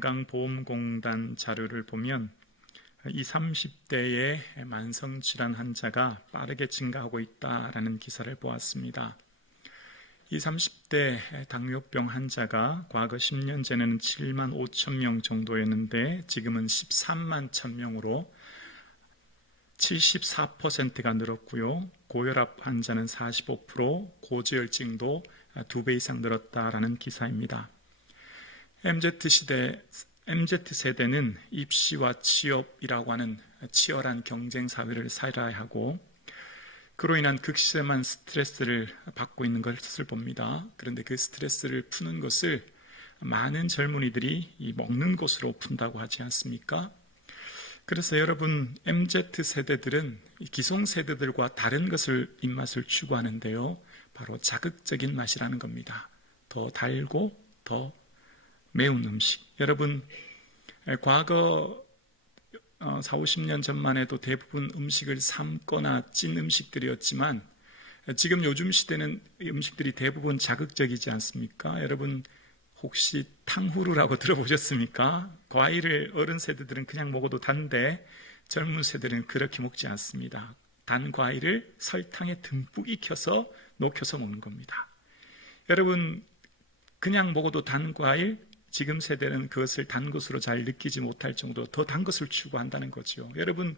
건강보험공단 자료를 보면 20, 30대의 만성질환 환자가 빠르게 증가하고 있다라는 기사를 보았습니다. 20, 30대 당뇨병 환자가 과거 10년 전에는 7만 5천 명 정도였는데 지금은 13만 1,000명으로 74%가 늘었고요. 고혈압 환자는 45%, 고지혈증도 2배 이상 늘었다라는 기사입니다. MZ세대는 입시와 취업이라고 하는 치열한 경쟁 사회를 살아야 하고 그로 인한 극심한 스트레스를 받고 있는 것을 봅니다. 그런데 그 스트레스를 푸는 것을 많은 젊은이들이 이 먹는 것으로 푼다고 하지 않습니까? 그래서 여러분 MZ세대들은 기성세대들과 다른 것을 입맛을 추구하는데요. 바로 자극적인 맛이라는 겁니다. 더 달고 더 매운 음식. 여러분 과거 40, 50년 전만 해도 대부분 음식을 삶거나 찐 음식들이었지만 지금 요즘 시대는 음식들이 대부분 자극적이지 않습니까? 여러분 혹시 탕후루라고 들어보셨습니까? 과일을 어른 세대들은 그냥 먹어도 단데 젊은 세대들은 그렇게 먹지 않습니다. 단 과일을 설탕에 듬뿍 익혀서 녹여서 먹는 겁니다. 여러분 그냥 먹어도 단 과일, 지금 세대는 그것을 단 것으로 잘 느끼지 못할 정도로 더 단 것을 추구한다는 거죠. 여러분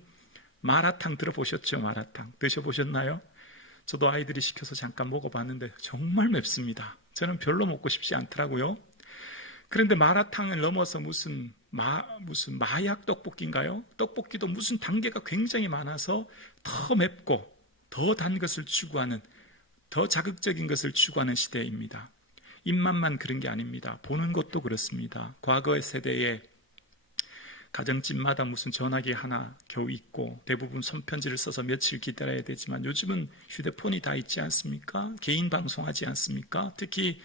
마라탕 들어보셨죠? 마라탕 드셔보셨나요? 저도 아이들이 시켜서 잠깐 먹어봤는데 정말 맵습니다. 저는 별로 먹고 싶지 않더라고요. 그런데 마라탕을 넘어서 무슨 마약 떡볶이인가요? 떡볶이도 무슨 단계가 굉장히 많아서 더 맵고 더 단 것을 추구하는, 더 자극적인 것을 추구하는 시대입니다. 입맛만 그런 게 아닙니다. 보는 것도 그렇습니다. 과거의 세대에 가정집마다 무슨 전화기 하나 겨우 있고 대부분 손편지를 써서 며칠 기다려야 되지만 요즘은 휴대폰이 다 있지 않습니까? 개인 방송하지 않습니까? 특히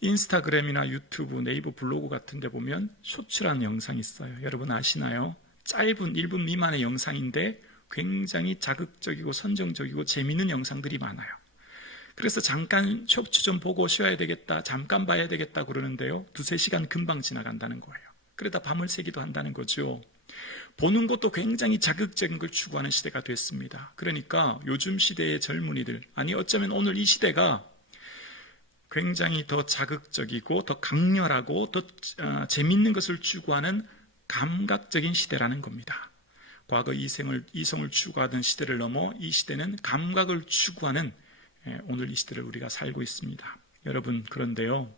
인스타그램이나 유튜브, 네이버 블로그 같은 데 보면 쇼츠라는 영상이 있어요. 여러분 아시나요? 짧은 1분 미만의 영상인데 굉장히 자극적이고 선정적이고 재미있는 영상들이 많아요. 그래서 잠깐 쇼츠 좀 보고 쉬어야 되겠다, 잠깐 봐야 되겠다 그러는데요. 2-3시간 금방 지나간다는 거예요. 그러다 밤을 새기도 한다는 거죠. 보는 것도 굉장히 자극적인 걸 추구하는 시대가 됐습니다. 그러니까 요즘 시대의 젊은이들, 아니 어쩌면 오늘 이 시대가 굉장히 더 자극적이고 더 강렬하고 더 재미있는 것을 추구하는 감각적인 시대라는 겁니다. 과거 이성을 추구하던 시대를 넘어 이 시대는 감각을 추구하는 오늘 이 시대를 우리가 살고 있습니다. 여러분 그런데요,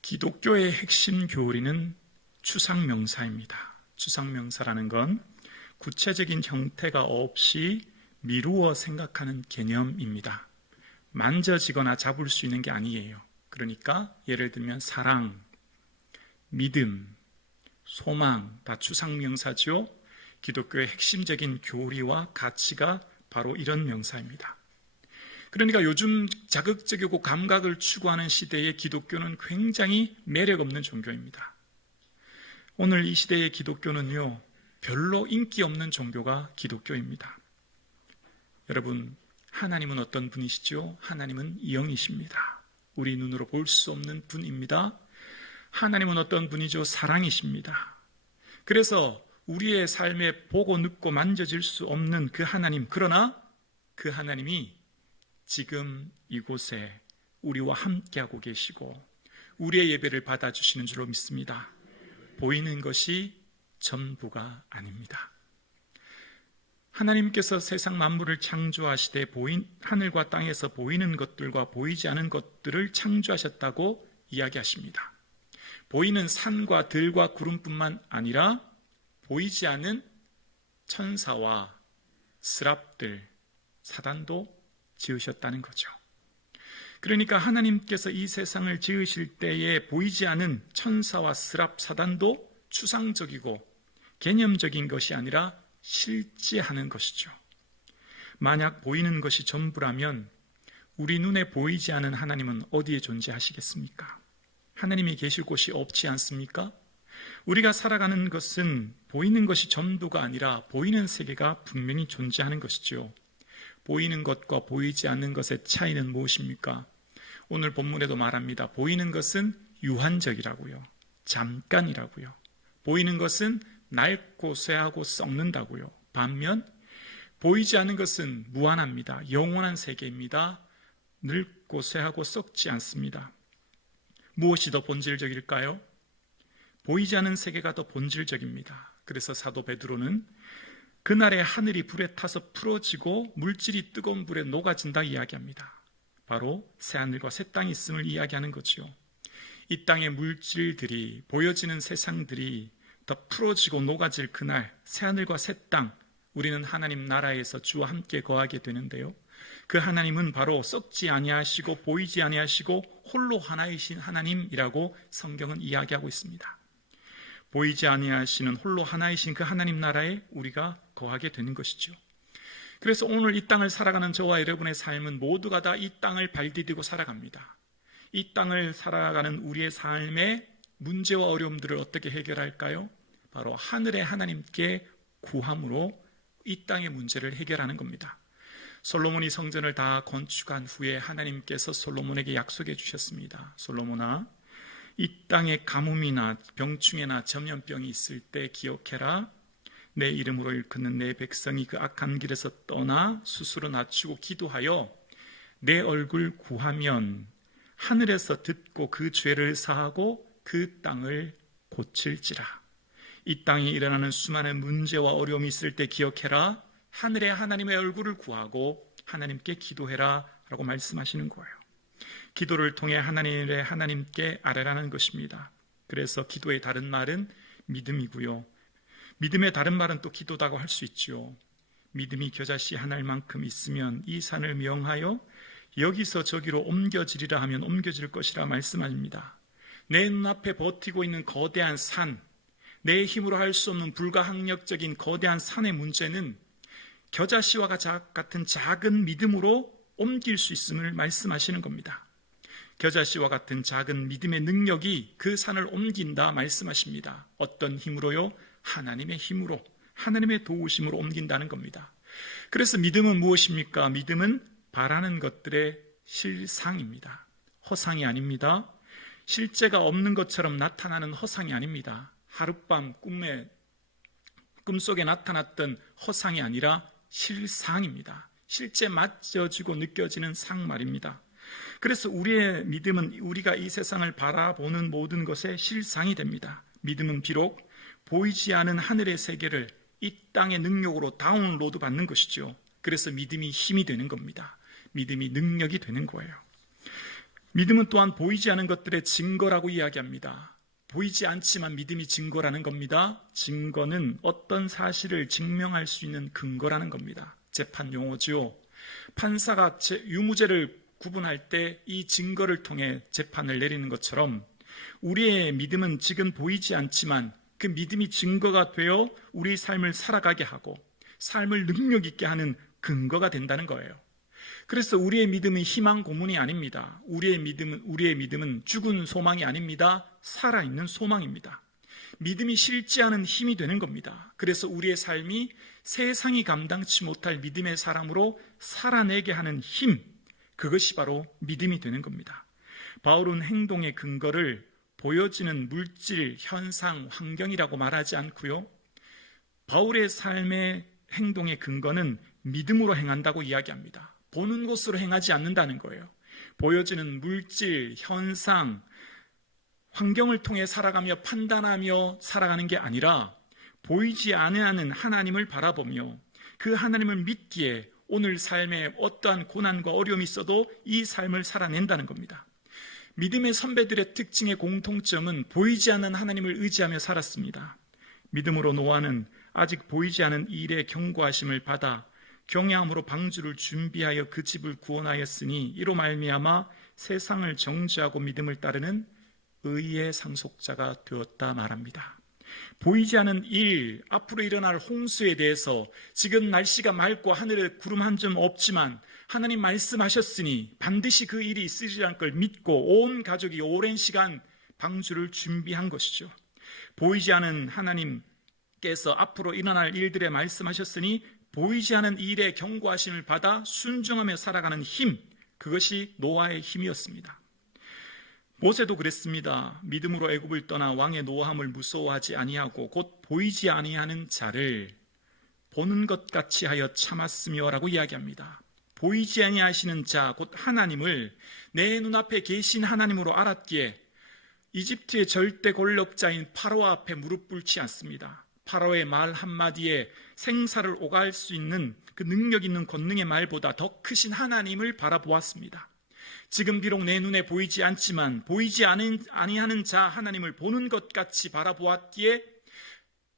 기독교의 핵심 교리는 추상명사입니다. 추상명사라는 건 구체적인 형태가 없이 미루어 생각하는 개념입니다. 만져지거나 잡을 수 있는 게 아니에요. 그러니까 예를 들면 사랑, 믿음, 소망 다 추상명사죠. 기독교의 핵심적인 교리와 가치가 바로 이런 명사입니다. 그러니까 요즘 자극적이고 감각을 추구하는 시대에 기독교는 굉장히 매력 없는 종교입니다. 오늘 이 시대의 기독교는요, 별로 인기 없는 종교가 기독교입니다. 여러분, 하나님은 어떤 분이시죠? 하나님은 영이십니다. 우리 눈으로 볼 수 없는 분입니다. 하나님은 어떤 분이죠? 사랑이십니다. 그래서 우리의 삶에 보고 듣고 만져질 수 없는 그 하나님, 그러나 그 하나님이 지금 이곳에 우리와 함께하고 계시고 우리의 예배를 받아주시는 줄로 믿습니다. 보이는 것이 전부가 아닙니다. 하나님께서 세상 만물을 창조하시되 하늘과 땅에서 보이는 것들과 보이지 않은 것들을 창조하셨다고 이야기하십니다. 보이는 산과 들과 구름뿐만 아니라 보이지 않는 천사와 스랍들, 사단도 지으셨다는 거죠. 그러니까 하나님께서 이 세상을 지으실 때에 보이지 않은 천사와 스랍, 사단도 추상적이고 개념적인 것이 아니라 실제하는 것이죠. 만약 보이는 것이 전부라면 우리 눈에 보이지 않은 하나님은 어디에 존재하시겠습니까? 하나님이 계실 곳이 없지 않습니까? 우리가 살아가는 것은 보이는 것이 전부가 아니라 보이는 세계가 분명히 존재하는 것이죠. 보이는 것과 보이지 않는 것의 차이는 무엇입니까? 오늘 본문에도 말합니다. 보이는 것은 유한적이라고요. 잠깐이라고요. 보이는 것은 낡고 쇠하고 썩는다고요. 반면 보이지 않는 것은 무한합니다. 영원한 세계입니다. 늙고 쇠하고 썩지 않습니다. 무엇이 더 본질적일까요? 보이지 않는 세계가 더 본질적입니다. 그래서 사도 베드로는 그날에 하늘이 불에 타서 풀어지고 물질이 뜨거운 불에 녹아진다 이야기합니다. 바로 새하늘과 새 땅이 있음을 이야기하는 거죠. 이 땅의 물질들이, 보여지는 세상들이 더 풀어지고 녹아질 그날, 새하늘과 새 땅, 우리는 하나님 나라에서 주와 함께 거하게 되는데요. 그 하나님은 바로 썩지 아니하시고 보이지 아니하시고 홀로 하나이신 하나님이라고 성경은 이야기하고 있습니다. 보이지 아니하시는 홀로 하나이신 그 하나님 나라에 우리가 거하게 되는 것이죠. 그래서 오늘 이 땅을 살아가는 저와 여러분의 삶은 모두가 다 이 땅을 발디디고 살아갑니다. 이 땅을 살아가는 우리의 삶의 문제와 어려움들을 어떻게 해결할까요? 바로 하늘의 하나님께 구함으로 이 땅의 문제를 해결하는 겁니다. 솔로몬이 성전을 다 건축한 후에 하나님께서 솔로몬에게 약속해 주셨습니다. 솔로몬아, 이 땅에 가뭄이나 병충해나 전염병이 있을 때 기억해라. 내 이름으로 일컫는 내 백성이 그 악한 길에서 떠나 스스로 낮추고 기도하여 내 얼굴 구하면 하늘에서 듣고 그 죄를 사하고 그 땅을 고칠지라. 이 땅에 일어나는 수많은 문제와 어려움이 있을 때 기억해라. 하늘의 하나님의 얼굴을 구하고 하나님께 기도해라 라고 말씀하시는 거예요. 기도를 통해 하나님의 하나님께 아뢰라는 것입니다. 그래서 기도의 다른 말은 믿음이고요. 믿음의 다른 말은 또 기도다고 할 수 있죠. 믿음이 겨자씨 한 알만큼 있으면 이 산을 명하여 여기서 저기로 옮겨지리라 하면 옮겨질 것이라 말씀합니다. 내 눈앞에 버티고 있는 거대한 산, 내 힘으로 할 수 없는 불가항력적인 거대한 산의 문제는 겨자씨와 같은 작은 믿음으로 옮길 수 있음을 말씀하시는 겁니다. 겨자씨와 같은 작은 믿음의 능력이 그 산을 옮긴다 말씀하십니다. 어떤 힘으로요? 하나님의 힘으로, 하나님의 도우심으로 옮긴다는 겁니다. 그래서 믿음은 무엇입니까? 믿음은 바라는 것들의 실상입니다. 허상이 아닙니다. 실제가 없는 것처럼 나타나는 허상이 아닙니다. 하룻밤 꿈속에 나타났던 허상이 아니라 실상입니다. 실제 맞춰지고 느껴지는 상 말입니다. 그래서 우리의 믿음은 우리가 이 세상을 바라보는 모든 것의 실상이 됩니다. 믿음은 비록 보이지 않은 하늘의 세계를 이 땅의 능력으로 다운로드 받는 것이죠. 그래서 믿음이 힘이 되는 겁니다. 믿음이 능력이 되는 거예요. 믿음은 또한 보이지 않은 것들의 증거라고 이야기합니다. 보이지 않지만 믿음이 증거라는 겁니다. 증거는 어떤 사실을 증명할 수 있는 근거라는 겁니다. 재판 용어죠. 판사가 유무죄를 구분할 때 이 증거를 통해 재판을 내리는 것처럼 우리의 믿음은 지금 보이지 않지만 그 믿음이 증거가 되어 우리 삶을 살아가게 하고 삶을 능력 있게 하는 근거가 된다는 거예요. 그래서 우리의 믿음은 희망 고문이 아닙니다. 우리의 믿음은 죽은 소망이 아닙니다. 살아있는 소망입니다. 믿음이 실제하는 힘이 되는 겁니다. 그래서 우리의 삶이 세상이 감당치 못할 믿음의 사람으로 살아내게 하는 힘, 그것이 바로 믿음이 되는 겁니다. 바울은 행동의 근거를 보여지는 물질, 현상, 환경이라고 말하지 않고요. 바울의 삶의 행동의 근거는 믿음으로 행한다고 이야기합니다. 보는 것으로 행하지 않는다는 거예요. 보여지는 물질, 현상, 환경을 통해 살아가며 판단하며 살아가는 게 아니라 보이지 않는 하나님을 바라보며 그 하나님을 믿기에 오늘 삶에 어떠한 고난과 어려움이 있어도 이 삶을 살아낸다는 겁니다. 믿음의 선배들의 특징의 공통점은 보이지 않는 하나님을 의지하며 살았습니다. 믿음으로 노아는 아직 보이지 않은 일에 경고하심을 받아 경야함으로 방주를 준비하여 그 집을 구원하였으니 이로 말미암아 세상을 정죄하고 믿음을 따르는 의의 상속자가 되었다 말합니다. 보이지 않은 일, 앞으로 일어날 홍수에 대해서 지금 날씨가 맑고 하늘에 구름 한 점 없지만 하나님 말씀하셨으니 반드시 그 일이 있으리라는 걸 믿고 온 가족이 오랜 시간 방주를 준비한 것이죠. 보이지 않은 하나님께서 앞으로 일어날 일들에 말씀하셨으니 보이지 않은 일에 경고하심을 받아 순종하며 살아가는 힘, 그것이 노아의 힘이었습니다. 모세도 그랬습니다. 믿음으로 애굽을 떠나 왕의 노함을 무서워하지 아니하고 곧 보이지 아니하는 자를 보는 것 같이 하여 참았으며라고 이야기합니다. 보이지 아니하시는 자, 곧 하나님을 내 눈앞에 계신 하나님으로 알았기에 이집트의 절대 권력자인 파라오 앞에 무릎 꿇지 않습니다. 파라오의 말 한마디에 생사를 오갈 수 있는 그 능력 있는 권능의 말보다 더 크신 하나님을 바라보았습니다. 지금 비록 내 눈에 보이지 않지만 보이지 아니하는 자 하나님을 보는 것 같이 바라보았기에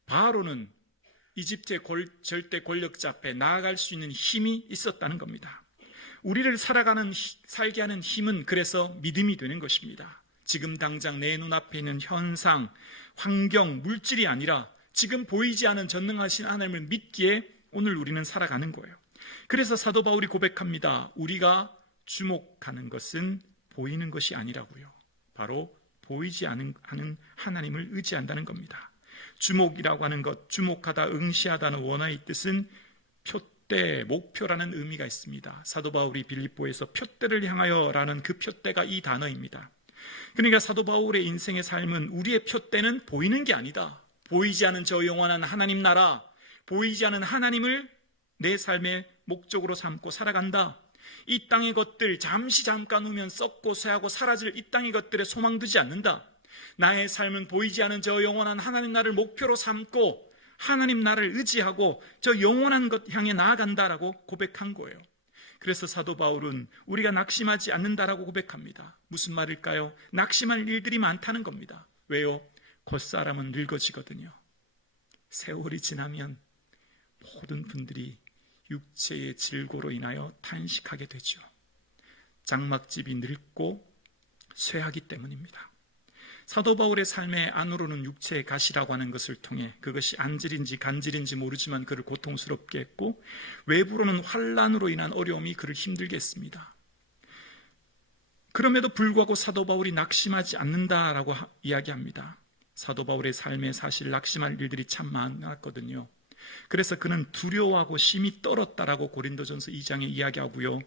바로는 이집트의 절대 권력자 앞에 나아갈 수 있는 힘이 있었다는 겁니다. 우리를 살게 하는 힘은 그래서 믿음이 되는 것입니다. 지금 당장 내 눈앞에 있는 현상, 환경, 물질이 아니라 지금 보이지 않은 전능하신 하나님을 믿기에 오늘 우리는 살아가는 거예요. 그래서 사도 바울이 고백합니다. 우리가 주목하는 것은 보이는 것이 아니라고요. 바로 보이지 않는 하나님을 의지한다는 겁니다. 주목이라고 하는 것, 주목하다, 응시하다는 원어의 뜻은 표대, 목표라는 의미가 있습니다. 사도 바울이 빌립보에서 표대를 향하여라는 그 표대가 이 단어입니다. 그러니까 사도 바울의 인생의 삶은 우리의 표대는 보이는 게 아니다. 보이지 않은 저 영원한 하나님 나라, 보이지 않은 하나님을 내 삶의 목적으로 삼고 살아간다. 이 땅의 것들 잠깐 후면 썩고 쇠하고 사라질 이 땅의 것들에 소망 두지 않는다. 나의 삶은 보이지 않은 저 영원한 하나님 나라를 목표로 삼고 하나님 나라를 의지하고 저 영원한 것 향해 나아간다라고 고백한 거예요. 그래서 사도 바울은 우리가 낙심하지 않는다라고 고백합니다. 무슨 말일까요? 낙심할 일들이 많다는 겁니다. 왜요? 겉사람은 늙어지거든요. 세월이 지나면 모든 분들이 육체의 질고로 인하여 탄식하게 되죠. 장막집이 늙고 쇠하기 때문입니다. 사도 바울의 삶의 안으로는 육체의 가시라고 하는 것을 통해 그것이 안질인지 간질인지 모르지만 그를 고통스럽게 했고, 외부로는 환난으로 인한 어려움이 그를 힘들게 했습니다. 그럼에도 불구하고 사도 바울이 낙심하지 않는다라고 이야기합니다. 사도 바울의 삶에 사실 낙심할 일들이 참 많았거든요. 그래서 그는 두려워하고 심히 떨었다라고 고린도전서 2장에 이야기하고요,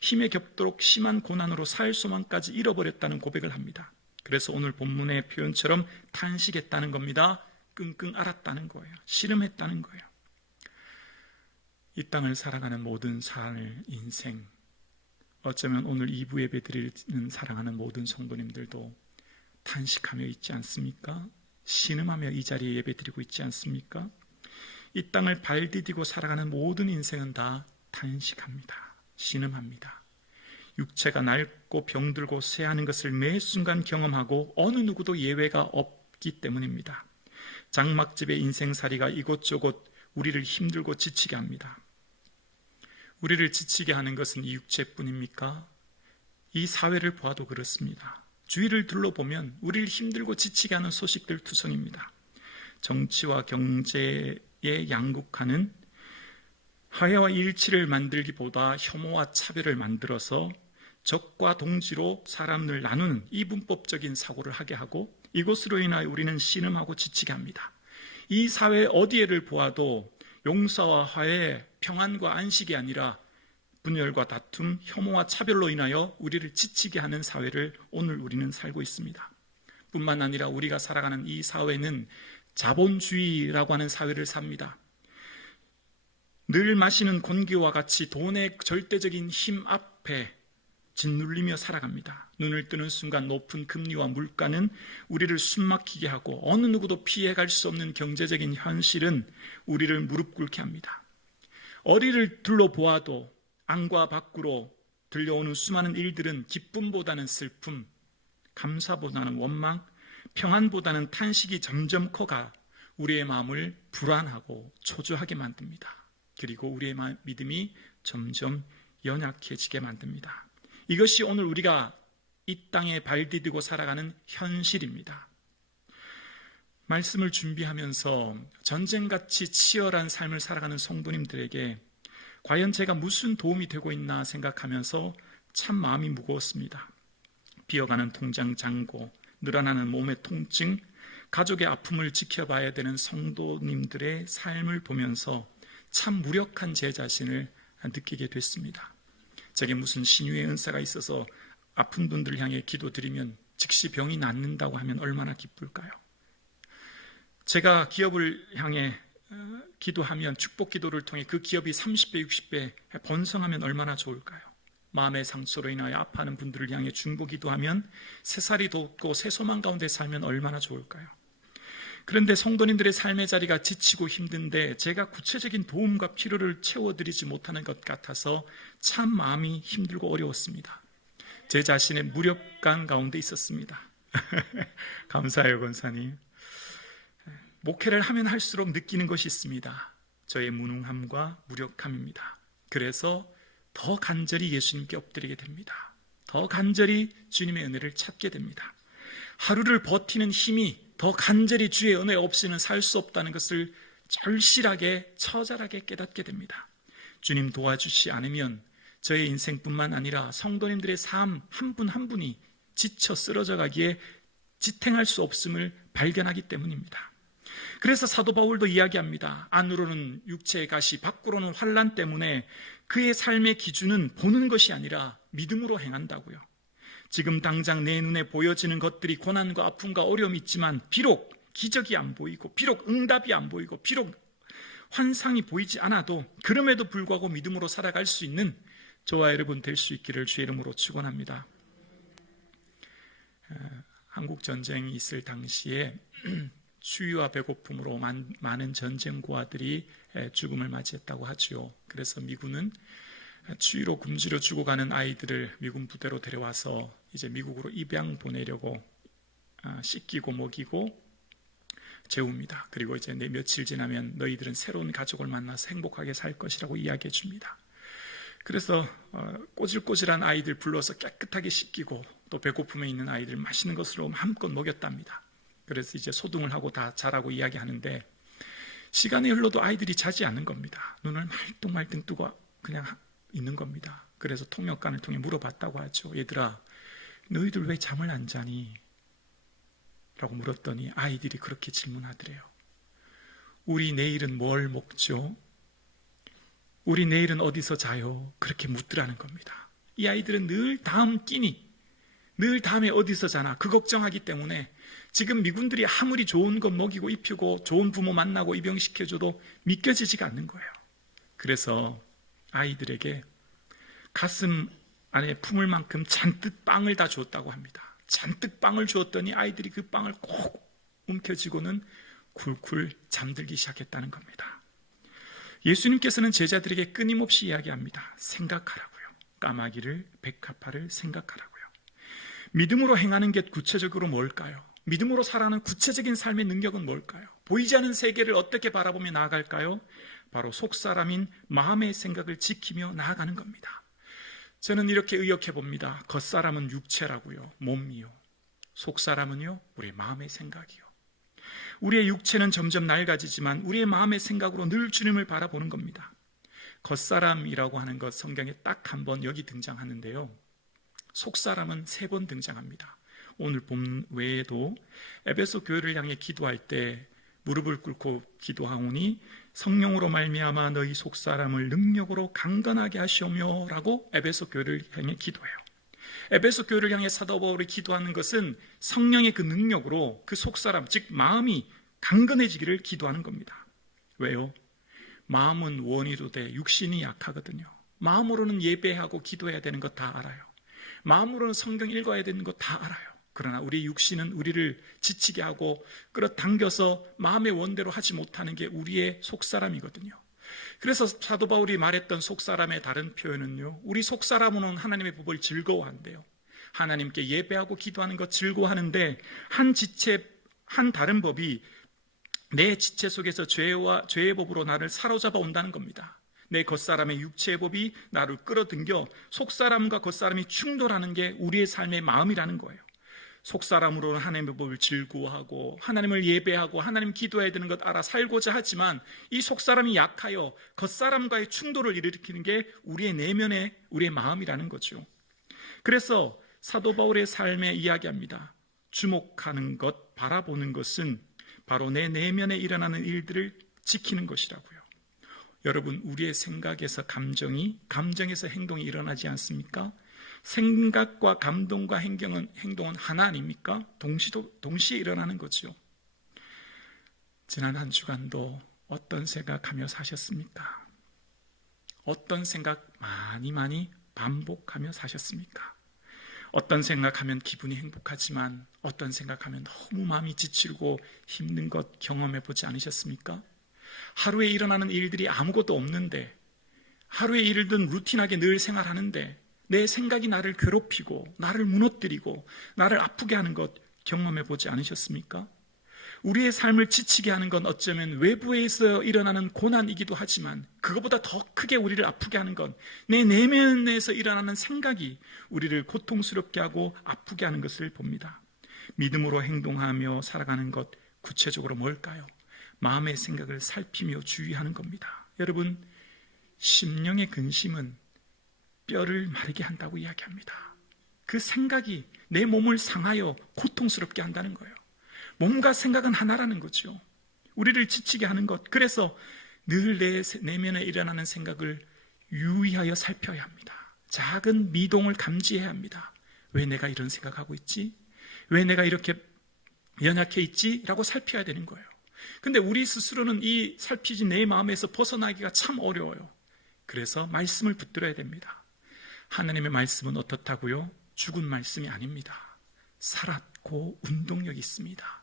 힘에 겹도록 심한 고난으로 살 소망까지 잃어버렸다는 고백을 합니다. 그래서 오늘 본문의 표현처럼 탄식했다는 겁니다. 끙끙 앓았다는 거예요. 씨름했다는 거예요. 이 땅을 살아가는 모든 삶의 인생, 어쩌면 오늘 2부 예배 드리는 사랑하는 모든 성도님들도 탄식하며 있지 않습니까? 신음하며 이 자리에 예배 드리고 있지 않습니까? 이 땅을 발디디고 살아가는 모든 인생은 다 탄식합니다. 신음합니다. 육체가 낡고 병들고 쇠하는 것을 매 순간 경험하고 어느 누구도 예외가 없기 때문입니다. 장막집의 인생살이가 이곳저곳 우리를 힘들고 지치게 합니다. 우리를 지치게 하는 것은 이 육체뿐입니까? 이 사회를 보아도 그렇습니다. 주위를 둘러보면 우리를 힘들고 지치게 하는 소식들 투성입니다. 정치와 경제에 양극화는 화해와 일치를 만들기보다 혐오와 차별을 만들어서 적과 동지로 사람을 나누는 이분법적인 사고를 하게 하고, 이것으로 인하여 우리는 신음하고 지치게 합니다. 이 사회 어디에를 보아도 용서와 화해, 평안과 안식이 아니라 분열과 다툼, 혐오와 차별로 인하여 우리를 지치게 하는 사회를 오늘 우리는 살고 있습니다. 뿐만 아니라 우리가 살아가는 이 사회는 자본주의라고 하는 사회를 삽니다. 늘 마시는 공기와 같이 돈의 절대적인 힘 앞에 짓눌리며 살아갑니다. 눈을 뜨는 순간 높은 금리와 물가는 우리를 숨막히게 하고 어느 누구도 피해갈 수 없는 경제적인 현실은 우리를 무릎 꿇게 합니다. 어디를 둘러보아도 안과 밖으로 들려오는 수많은 일들은 기쁨보다는 슬픔, 감사보다는 원망, 평안보다는 탄식이 점점 커가 우리의 마음을 불안하고 초조하게 만듭니다. 그리고 우리의 믿음이 점점 연약해지게 만듭니다. 이것이 오늘 우리가 이 땅에 발디디고 살아가는 현실입니다. 말씀을 준비하면서 전쟁같이 치열한 삶을 살아가는 성도님들에게 과연 제가 무슨 도움이 되고 있나 생각하면서 참 마음이 무거웠습니다. 비어가는 통장 잔고, 늘어나는 몸의 통증, 가족의 아픔을 지켜봐야 되는 성도님들의 삶을 보면서 참 무력한 제 자신을 느끼게 됐습니다. 제게 무슨 신유의 은사가 있어서 아픈 분들을 향해 기도드리면 즉시 병이 낫는다고 하면 얼마나 기쁠까요? 제가 기업을 향해 기도하면 축복 기도를 통해 그 기업이 30배, 60배 번성하면 얼마나 좋을까요? 마음의 상처로 인하여 아파하는 분들을 향해 중보 기도하면 새살이 돋고 새 소망 가운데 살면 얼마나 좋을까요? 그런데 성도님들의 삶의 자리가 지치고 힘든데 제가 구체적인 도움과 필요를 채워드리지 못하는 것 같아서 참 마음이 힘들고 어려웠습니다. 제 자신의 무력감 가운데 있었습니다. 감사해요, 권사님. 목회를 하면 할수록 느끼는 것이 있습니다. 저의 무능함과 무력함입니다. 그래서 더 간절히 예수님께 엎드리게 됩니다. 더 간절히 주님의 은혜를 찾게 됩니다. 하루를 버티는 힘이 더 간절히 주의 은혜 없이는 살 수 없다는 것을 절실하게 처절하게 깨닫게 됩니다. 주님 도와주시 않으면 저의 인생뿐만 아니라 성도님들의 삶 한 분 한 분이 지쳐 쓰러져 가기에 지탱할 수 없음을 발견하기 때문입니다. 그래서 사도 바울도 이야기합니다. 안으로는 육체의 가시, 밖으로는 환난 때문에 그의 삶의 기준은 보는 것이 아니라 믿음으로 행한다고요. 지금 당장 내 눈에 보여지는 것들이 고난과 아픔과 어려움이 있지만 비록 기적이 안 보이고 비록 응답이 안 보이고 비록 환상이 보이지 않아도 그럼에도 불구하고 믿음으로 살아갈 수 있는 저와 여러분 될 수 있기를 주의 이름으로 축원합니다. 한국 전쟁이 있을 당시에 추위와 배고픔으로 많은 전쟁 고아들이 죽음을 맞이했다고 하지요. 그래서 미군은 추위로 굶주려 죽어가는 아이들을 미군 부대로 데려와서 이제 미국으로 입양 보내려고 씻기고 먹이고 재웁니다. 그리고 이제 며칠 지나면 너희들은 새로운 가족을 만나서 행복하게 살 것이라고 이야기해 줍니다. 그래서 꼬질꼬질한 아이들 불러서 깨끗하게 씻기고 또 배고픔에 있는 아이들 맛있는 것으로 마음껏 먹였답니다. 그래서 이제 소등을 하고 다 자라고 이야기하는데 시간이 흘러도 아이들이 자지 않는 겁니다. 눈을 말뚱말뚱 뜨고 그냥 있는 겁니다. 그래서 통역관을 통해 물어봤다고 하죠. 얘들아, 너희들 왜 잠을 안 자니? 라고 물었더니 아이들이 그렇게 질문하더래요. 우리 내일은 뭘 먹죠? 우리 내일은 어디서 자요? 그렇게 묻더라는 겁니다. 이 아이들은 늘 다음 끼니, 늘 다음에 어디서 자나 그 걱정하기 때문에 지금 미군들이 아무리 좋은 것 먹이고 입히고 좋은 부모 만나고 입영시켜줘도 믿겨지지가 않는 거예요. 그래서 아이들에게 가슴 안에 품을 만큼 잔뜩 빵을 다 줬다고 합니다. 잔뜩 빵을 주었더니 아이들이 그 빵을 꼭 움켜쥐고는 굴굴 잠들기 시작했다는 겁니다. 예수님께서는 제자들에게 끊임없이 이야기합니다. 생각하라고요. 까마귀를 백합화를 생각하라고요. 믿음으로 행하는 게 구체적으로 뭘까요? 믿음으로 살아가는 구체적인 삶의 능력은 뭘까요? 보이지 않는 세계를 어떻게 바라보며 나아갈까요? 바로 속사람인 마음의 생각을 지키며 나아가는 겁니다. 저는 이렇게 의역해 봅니다. 겉사람은 육체라고요. 몸이요. 속사람은요. 우리의 마음의 생각이요. 우리의 육체는 점점 낡아지지만 우리의 마음의 생각으로 늘 주님을 바라보는 겁니다. 겉사람이라고 하는 것 성경에 딱 한 번 여기 등장하는데요. 속사람은 3번 등장합니다. 오늘 본 외에도 에베소 교회를 향해 기도할 때 무릎을 꿇고 기도하오니 성령으로 말미암아 너희 속사람을 능력으로 강건하게 하시오며 라고 에베소 교회를 향해 기도해요. 에베소 교회를 향해 사도 바울이 기도하는 것은 성령의 그 능력으로 그 속사람, 즉 마음이 강건해지기를 기도하는 겁니다. 왜요? 마음은 원이도 돼 육신이 약하거든요. 마음으로는 예배하고 기도해야 되는 것 다 알아요. 마음으로는 성경 읽어야 되는 것 다 알아요. 그러나 우리 육신은 우리를 지치게 하고 끌어당겨서 마음의 원대로 하지 못하는 게 우리의 속사람이거든요. 그래서 사도 바울이 말했던 속사람의 다른 표현은요, 우리 속사람은 하나님의 법을 즐거워한대요. 하나님께 예배하고 기도하는 것 즐거워하는데 한 다른 법이 내 지체 속에서 죄의 법으로 나를 사로잡아 온다는 겁니다. 내 겉사람의 육체의 법이 나를 끌어당겨 속사람과 겉사람이 충돌하는 게 우리의 삶의 마음이라는 거예요. 속사람으로는 하나님의 법을 즐거워하고 하나님을 예배하고 하나님 기도해야 되는 것 알아 살고자 하지만 이 속사람이 약하여 겉사람과의 충돌을 일으키는 게 우리의 내면의 우리의 마음이라는 거죠. 그래서 사도 바울의 삶에 이야기합니다. 주목하는 것, 바라보는 것은 바로 내 내면에 일어나는 일들을 지키는 것이라고요. 여러분, 우리의 생각에서 감정에서 행동이 일어나지 않습니까? 생각과 감동과 행동은 하나 아닙니까? 동시에 일어나는 거죠. 지난 한 주간도 어떤 생각하며 사셨습니까? 어떤 생각 많이 반복하며 사셨습니까? 어떤 생각하면 기분이 행복하지만 어떤 생각하면 너무 마음이 지치고 힘든 것 경험해 보지 않으셨습니까? 하루에 일어나는 일들이 아무것도 없는데, 하루에 일든 루틴하게 늘 생활하는데 내 생각이 나를 괴롭히고 나를 무너뜨리고 나를 아프게 하는 것 경험해 보지 않으셨습니까? 우리의 삶을 지치게 하는 건 어쩌면 외부에서 일어나는 고난이기도 하지만 그것보다 더 크게 우리를 아프게 하는 건 내 내면에서 일어나는 생각이 우리를 고통스럽게 하고 아프게 하는 것을 봅니다. 믿음으로 행동하며 살아가는 것, 구체적으로 뭘까요? 마음의 생각을 살피며 주의하는 겁니다. 여러분, 심령의 근심은 뼈를 마르게 한다고 이야기합니다. 그 생각이 내 몸을 상하여 고통스럽게 한다는 거예요. 몸과 생각은 하나라는 거죠. 우리를 지치게 하는 것. 그래서 늘 내 내면에 일어나는 생각을 유의하여 살펴야 합니다. 작은 미동을 감지해야 합니다. 왜 내가 이런 생각하고 있지? 왜 내가 이렇게 연약해 있지? 라고 살펴야 되는 거예요. 근데 우리 스스로는 이 살피지 내 마음에서 벗어나기가 참 어려워요. 그래서 말씀을 붙들어야 됩니다. 하나님의 말씀은 어떻다고요? 죽은 말씀이 아닙니다. 살았고 운동력이 있습니다.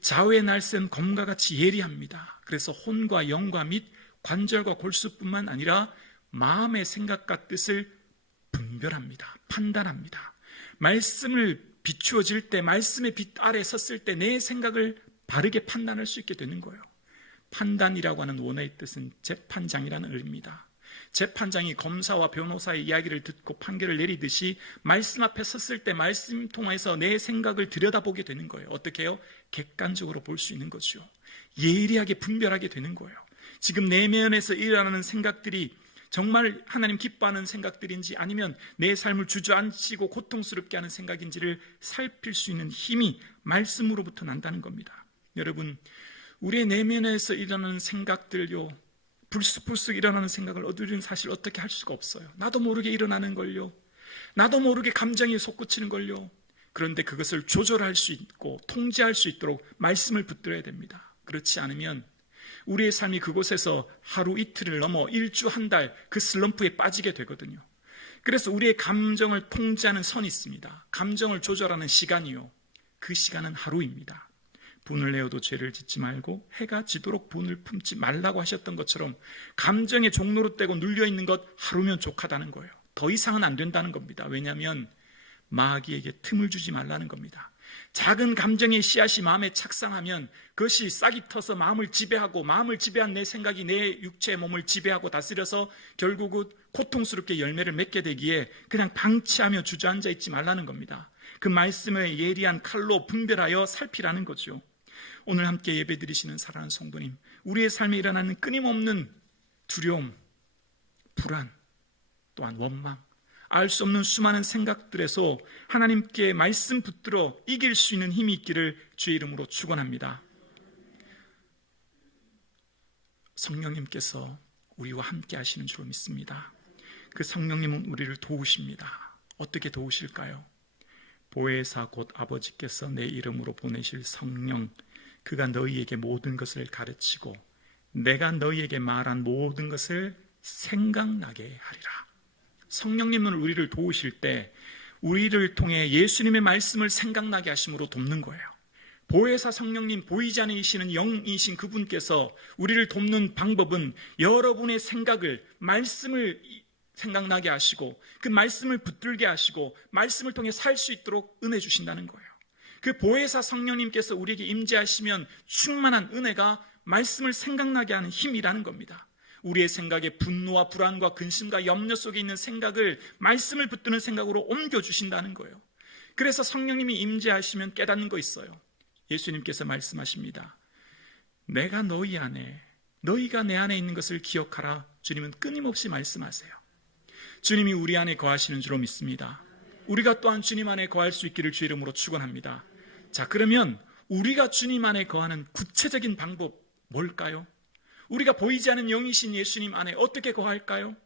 좌우의 날쌘 검과 같이 예리합니다. 그래서 혼과 영과 및 관절과 골수뿐만 아니라 마음의 생각과 뜻을 분별합니다. 판단합니다. 말씀을 비추어질 때, 말씀의 빛 아래 섰을 때 내 생각을 바르게 판단할 수 있게 되는 거예요. 판단이라고 하는 원어의 뜻은 재판장이라는 의미입니다. 재판장이 검사와 변호사의 이야기를 듣고 판결을 내리듯이 말씀 앞에 섰을 때 말씀 통해서 내 생각을 들여다보게 되는 거예요. 어떻게 해요? 객관적으로 볼 수 있는 거죠. 예리하게 분별하게 되는 거예요. 지금 내면에서 일어나는 생각들이 정말 하나님 기뻐하는 생각들인지 아니면 내 삶을 주저앉히고 고통스럽게 하는 생각인지를 살필 수 있는 힘이 말씀으로부터 난다는 겁니다. 여러분, 우리의 내면에서 일어나는 생각들요, 불쑥불쑥 일어나는 생각을 우리는 사실 어떻게 할 수가 없어요. 나도 모르게 일어나는 걸요. 나도 모르게 감정이 솟구치는 걸요. 그런데 그것을 조절할 수 있고 통제할 수 있도록 말씀을 붙들어야 됩니다. 그렇지 않으면 우리의 삶이 그곳에서 하루 이틀을 넘어 일주 한 달 그 슬럼프에 빠지게 되거든요. 그래서 우리의 감정을 통제하는 선이 있습니다. 감정을 조절하는 시간이요, 그 시간은 하루입니다. 분을 내어도 죄를 짓지 말고 해가 지도록 분을 품지 말라고 하셨던 것처럼 감정의 종로로 떼고 눌려있는 것 하루면 족하다는 거예요. 더 이상은 안 된다는 겁니다. 왜냐하면 마귀에게 틈을 주지 말라는 겁니다. 작은 감정의 씨앗이 마음에 착상하면 그것이 싹이 터서 마음을 지배하고, 마음을 지배한 내 생각이 내 육체의 몸을 지배하고 다스려서 결국은 고통스럽게 열매를 맺게 되기에 그냥 방치하며 주저앉아 있지 말라는 겁니다. 그 말씀을 예리한 칼로 분별하여 살피라는 거죠. 오늘 함께 예배드리시는 사랑하는 성도님, 우리의 삶에 일어나는 끊임없는 두려움, 불안, 또한 원망, 알 수 없는 수많은 생각들에서 하나님께 말씀 붙들어 이길 수 있는 힘이 있기를 주의 이름으로 축원합니다. 성령님께서 우리와 함께 하시는 줄로 믿습니다. 그 성령님은 우리를 도우십니다. 어떻게 도우실까요? 보혜사 곧 아버지께서 내 이름으로 보내실 성령, 그가 너희에게 모든 것을 가르치고 내가 너희에게 말한 모든 것을 생각나게 하리라. 성령님은 우리를 도우실 때 우리를 통해 예수님의 말씀을 생각나게 하심으로 돕는 거예요. 보혜사 성령님, 보이지 않으시는 영이신 그분께서 우리를 돕는 방법은 여러분의 생각을, 말씀을 생각나게 하시고 그 말씀을 붙들게 하시고 말씀을 통해 살 수 있도록 은혜 주신다는 거예요. 그 보혜사 성령님께서 우리에게 임재하시면 충만한 은혜가 말씀을 생각나게 하는 힘이라는 겁니다. 우리의 생각에 분노와 불안과 근심과 염려 속에 있는 생각을 말씀을 붙드는 생각으로 옮겨주신다는 거예요. 그래서 성령님이 임재하시면 깨닫는 거 있어요. 예수님께서 말씀하십니다. 내가 너희 안에, 너희가 내 안에 있는 것을 기억하라. 주님은 끊임없이 말씀하세요. 주님이 우리 안에 거하시는 줄로 믿습니다. 우리가 또한 주님 안에 거할 수 있기를 주 이름으로 축원합니다. 자, 그러면 우리가 주님 안에 거하는 구체적인 방법 뭘까요? 우리가 보이지 않는 영이신 예수님 안에 어떻게 거할까요?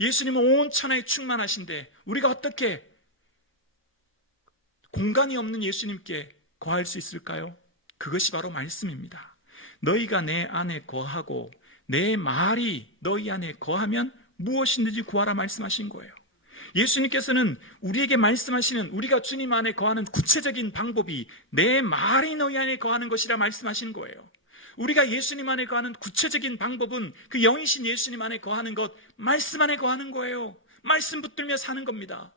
예수님은 온 천하에 충만하신데 우리가 어떻게 공간이 없는 예수님께 거할 수 있을까요? 그것이 바로 말씀입니다. 너희가 내 안에 거하고 내 말이 너희 안에 거하면 무엇이든지 구하라 말씀하신 거예요. 예수님께서는 우리에게 말씀하시는, 우리가 주님 안에 거하는 구체적인 방법이 내 말이 너희 안에 거하는 것이라 말씀하시는 거예요. 우리가 예수님 안에 거하는 구체적인 방법은 그 영이신 예수님 안에 거하는 것, 말씀 안에 거하는 거예요. 말씀 붙들며 사는 겁니다.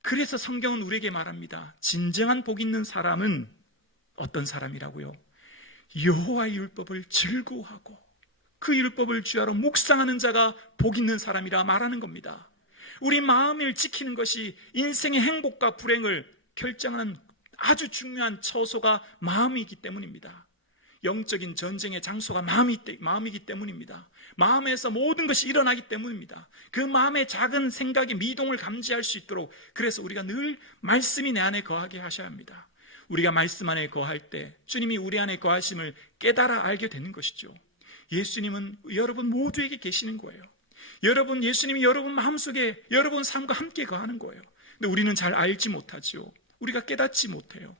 그래서 성경은 우리에게 말합니다. 진정한 복 있는 사람은 어떤 사람이라고요? 여호와의 율법을 즐거워하고 그 율법을 주야로 묵상하는 자가 복 있는 사람이라 말하는 겁니다. 우리 마음을 지키는 것이 인생의 행복과 불행을 결정하는 아주 중요한 처소가 마음이기 때문입니다. 영적인 전쟁의 장소가 마음이기 때문입니다. 마음에서 모든 것이 일어나기 때문입니다. 그 마음의 작은 생각의 미동을 감지할 수 있도록, 그래서 우리가 늘 말씀이 내 안에 거하게 하셔야 합니다. 우리가 말씀 안에 거할 때 주님이 우리 안에 거하심을 깨달아 알게 되는 것이죠. 예수님은 여러분 모두에게 계시는 거예요. 예수님이 여러분 마음속에 여러분 삶과 함께 거하는 거예요. 근데 우리는 잘 알지 못하죠. 우리가 깨닫지 못해요.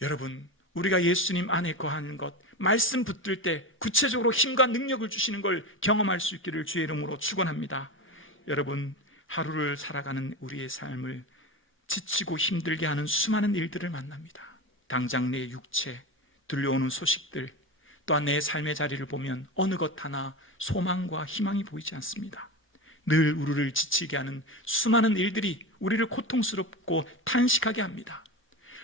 여러분, 우리가 예수님 안에 거하는 것, 말씀 붙들 때 구체적으로 힘과 능력을 주시는 걸 경험할 수 있기를 주의 이름으로 축원합니다. 여러분, 하루를 살아가는 우리의 삶을 지치고 힘들게 하는 수많은 일들을 만납니다. 당장 내 육체, 들려오는 소식들, 또한 내 삶의 자리를 보면 어느 것 하나 소망과 희망이 보이지 않습니다. 늘 우리를 지치게 하는 수많은 일들이 우리를 고통스럽고 탄식하게 합니다.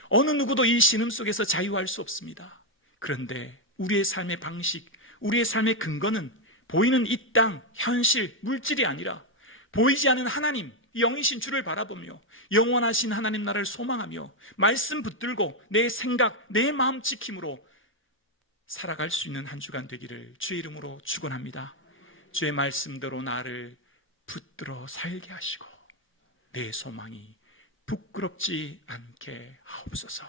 어느 누구도 이 신음 속에서 자유할 수 없습니다. 그런데 우리의 삶의 방식, 우리의 삶의 근거는 보이는 이 땅, 현실, 물질이 아니라 보이지 않는 하나님, 영이신 주를 바라보며 영원하신 하나님 나라를 소망하며 말씀 붙들고 내 생각, 내 마음 지킴으로 살아갈 수 있는 한 주간 되기를 주의 이름으로 축원합니다. 주의 말씀대로 나를 붙들어 살게 하시고 내 소망이 부끄럽지 않게 하옵소서.